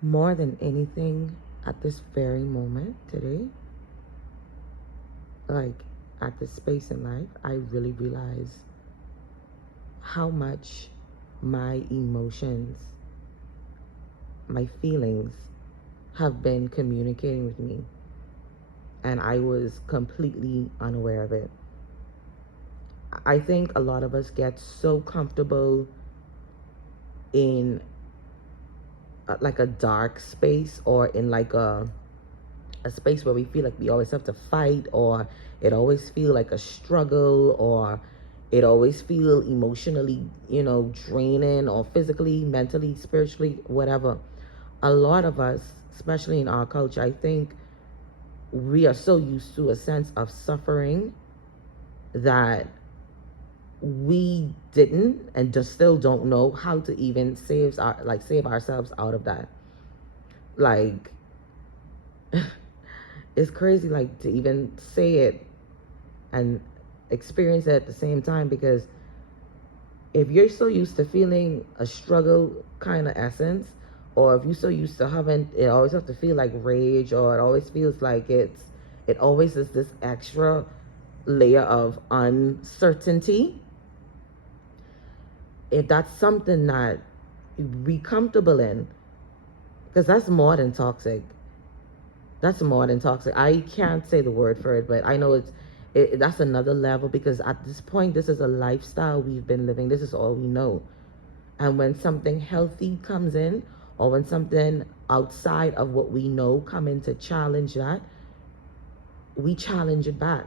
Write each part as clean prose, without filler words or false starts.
More than anything, at this very moment today, like at this space in life, I really realize how much my emotions, my feelings have been communicating with me. And I was completely unaware of it. I think a lot of us get so comfortable in like a dark space, or in like a space where we feel like we always have to fight, or it always feel like a struggle, or it always feel emotionally, draining, or physically, mentally, spiritually, whatever. A lot of us, especially in our culture, I think we are so used to a sense of suffering that we didn't and just still don't know how to even save ourselves out of that. Like, it's crazy, like, to even say it and experience it at the same time, because if you're so used to feeling a struggle kind of essence, or if you're so used to having it always have to feel like rage, or it always feels like it always is this extra layer of uncertainty, if that's something that we comfortable in, because that's more than toxic. That's more than toxic. I can't say the word for it, but I know that's another level, because at this point, this is a lifestyle we've been living. This is all we know. And when something healthy comes in, or when something outside of what we know come in to challenge that, we challenge it back.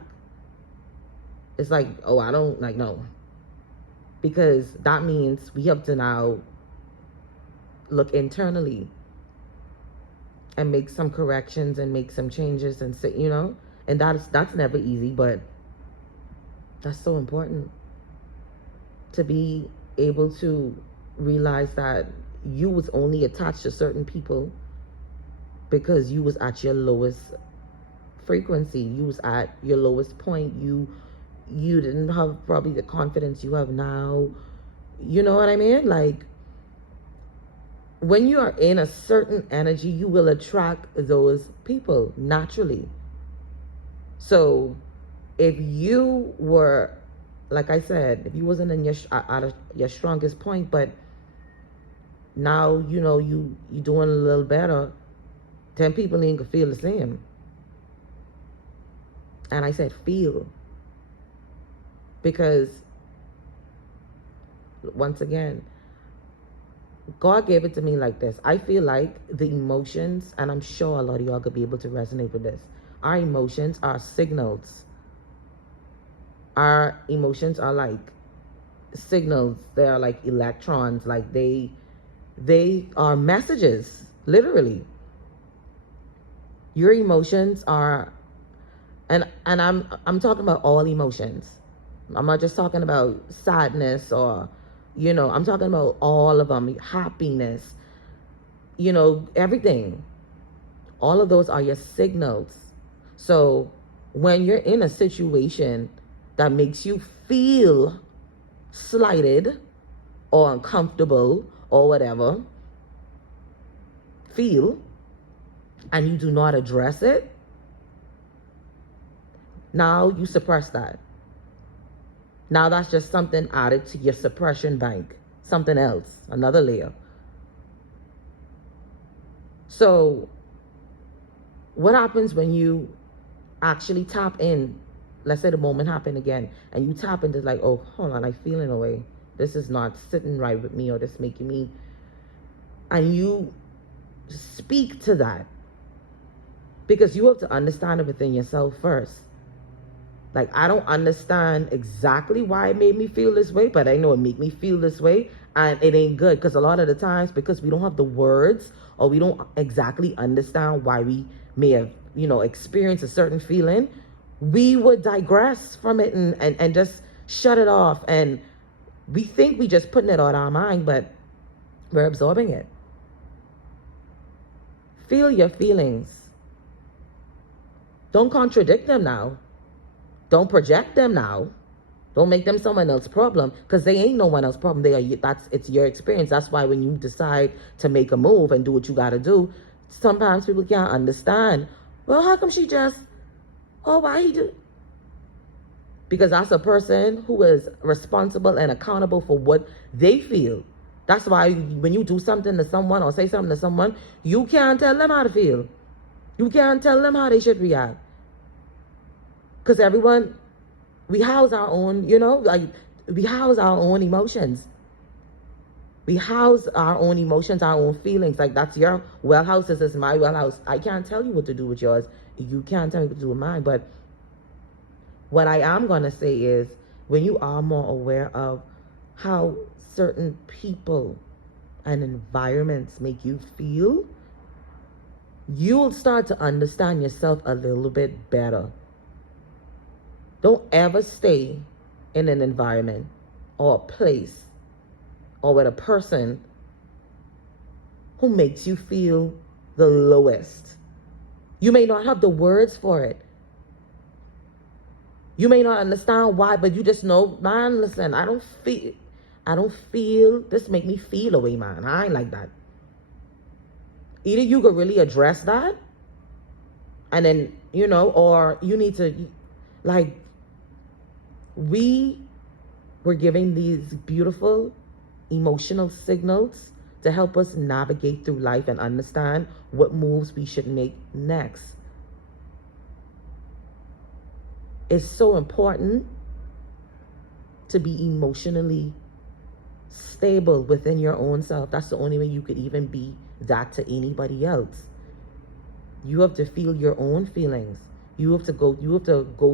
It's like, oh, I don't like, no. Because that means we have to now look internally and make some corrections and make some changes and say, and that's never easy, but that's so important to be able to realize that you was only attached to certain people because you was at your lowest frequency, you was at your lowest point, you didn't have probably the confidence you have now. You know what I mean? Like, when you are in a certain energy, you will attract those people naturally. So if you were, like I said, if you wasn't in at your strongest point, but now you doing a little better, 10 people ain't gonna feel the same. And I said feel, because once again, God gave it to me like this. I feel like the emotions, and I'm sure a lot of y'all could be able to resonate with this. Our emotions are signals. Our emotions are like signals. They are like electrons. Like they are messages, literally. Your emotions are, and I'm talking about all emotions. I'm not just talking about sadness, or I'm talking about all of them. Happiness, everything. All of those are your signals. So when you're in a situation that makes you feel slighted or uncomfortable or whatever, feel, and you do not address it, now you suppress that. Now that's just something added to your suppression bank, something else, another layer. So what happens when you actually tap in? Let's say the moment happened again, and you tap into, like, oh, hold on, I feel in a way. This is not sitting right with me, or this making me, and you speak to that, because you have to understand it within yourself first. Like, I don't understand exactly why it made me feel this way, but I know it made me feel this way, and it ain't good, because a lot of the times, because we don't have the words, or we don't exactly understand why we may have, experienced a certain feeling, we would digress from it, and just shut it off, and we think we just putting it on our mind, but we're absorbing it. Feel your feelings. Don't contradict them now. Don't project them now. Don't make them someone else's problem, because they ain't no one else's problem. It's your experience. That's why when you decide to make a move and do what you got to do, sometimes people can't understand. Well, how come she just, oh, why he do? Because that's a person who is responsible and accountable for what they feel. That's why when you do something to someone or say something to someone, you can't tell them how to feel. You can't tell them how they should react. Because everyone, we house our own, we house our own emotions. We house our own emotions, our own feelings. Like, that's your well house, this is my well house. I can't tell you what to do with yours. You can't tell me what to do with mine. But what I am going to say is, when you are more aware of how certain people and environments make you feel, you'll start to understand yourself a little bit better. Don't ever stay in an environment or a place or with a person who makes you feel the lowest. You may not have the words for it. You may not understand why, but you just know, man, listen, I don't feel, this make me feel away, man. I ain't like that. Either you could really address that, and then, or you need to, like, we were giving these beautiful emotional signals to help us navigate through life and understand what moves we should make next. It's so important to be emotionally stable within your own self. That's the only way you could even be that to anybody else. You have to feel your own feelings. You have to go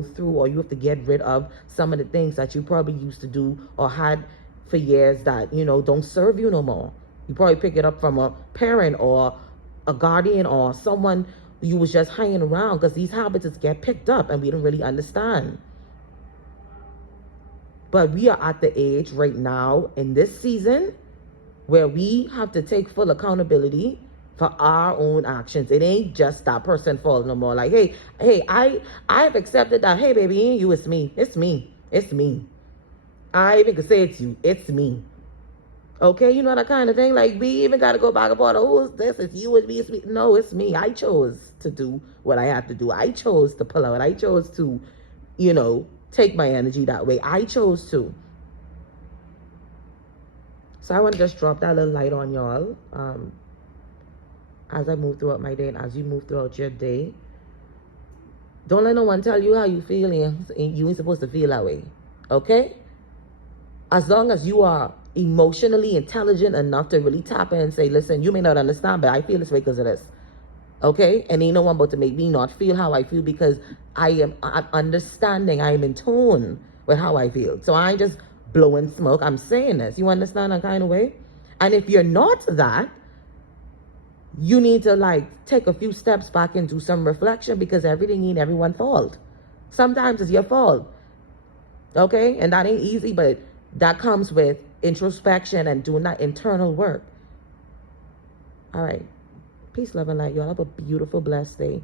through, or you have to get rid of some of the things that you probably used to do or had for years that, don't serve you no more. You probably pick it up from a parent or a guardian or someone you was just hanging around, because these habits get picked up and we don't really understand. But we are at the age right now in this season where we have to take full accountability for our own actions. It ain't just that person fault no more. Like, hey, I've accepted that. Hey, baby, ain't you, it's me. It's me. I even could say it to you. It's me. Okay, you know that kind of thing. Like, we even got to go back and forth. Who's this? It's you, it's me, it's me. No, it's me. I chose to do what I have to do. I chose to pull out. I chose to, take my energy that way. I chose to. So I want to just drop that little light on y'all. As I move throughout my day and as you move throughout your day, don't let no one tell you how you feel, and you ain't supposed to feel that way. Okay? As long as you are emotionally intelligent enough to really tap in and say, listen, you may not understand, but I feel this way because of this. Okay? And ain't no one about to make me not feel how I feel, because I'm understanding, I am in tune with how I feel. So I ain't just blowing smoke. I'm saying this. You understand that kind of way? And if you're not that, you need to take a few steps back and do some reflection, because everything ain't everyone's fault. Sometimes it's your fault. Okay? And that ain't easy, but that comes with introspection and doing that internal work. All right. Peace, love, and light. Y'all have a beautiful, blessed day.